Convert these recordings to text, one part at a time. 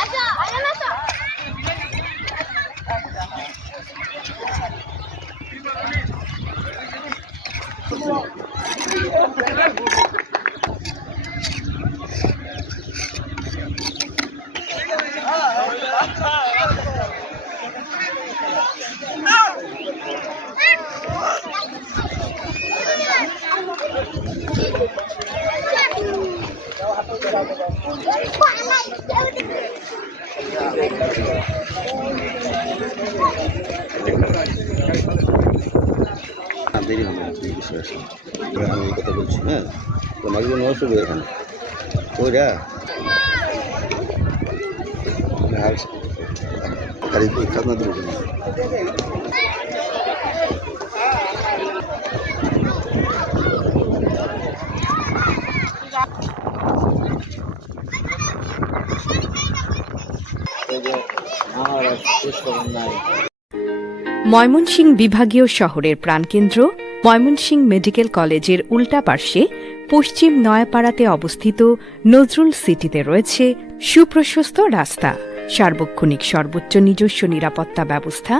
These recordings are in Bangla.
আসো আরে দেরি হবে না তুমি বসে আসো আমি এই কথা বলছি হ্যাঁ? তোমাকে জন্য অসুবিধা এখানে। ওইরা দেবো ময়মনসিংহ বিভাগীয় শহরের প্রাণকেন্দ্র ময়মনসিংহ মেডিকেল কলেজের উল্টা পার্শ্বে পশ্চিম নয়াপাড়াতে অবস্থিত নজরুল সিটিতে রয়েছে সুপ্রশস্ত রাস্তা। সার্বক্ষণিক সর্বোচ্চ নিজস্ব নিরাপত্তা ব্যবস্থা,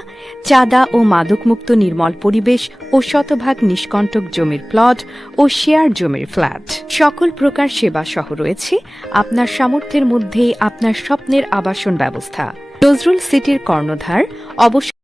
চাঁদা ও মাদকমুক্ত নির্মল পরিবেশ ও শতভাগ নিষ্কণ্টক জমির প্লট ও শেয়ার জমির ফ্ল্যাট। সকল প্রকার সেবা সহ রয়েছে আপনার সামর্থ্যের মধ্যেই আপনার স্বপ্নের আবাসন ব্যবস্থা। নজরুল সিটির কর্ণধার, অবশ্য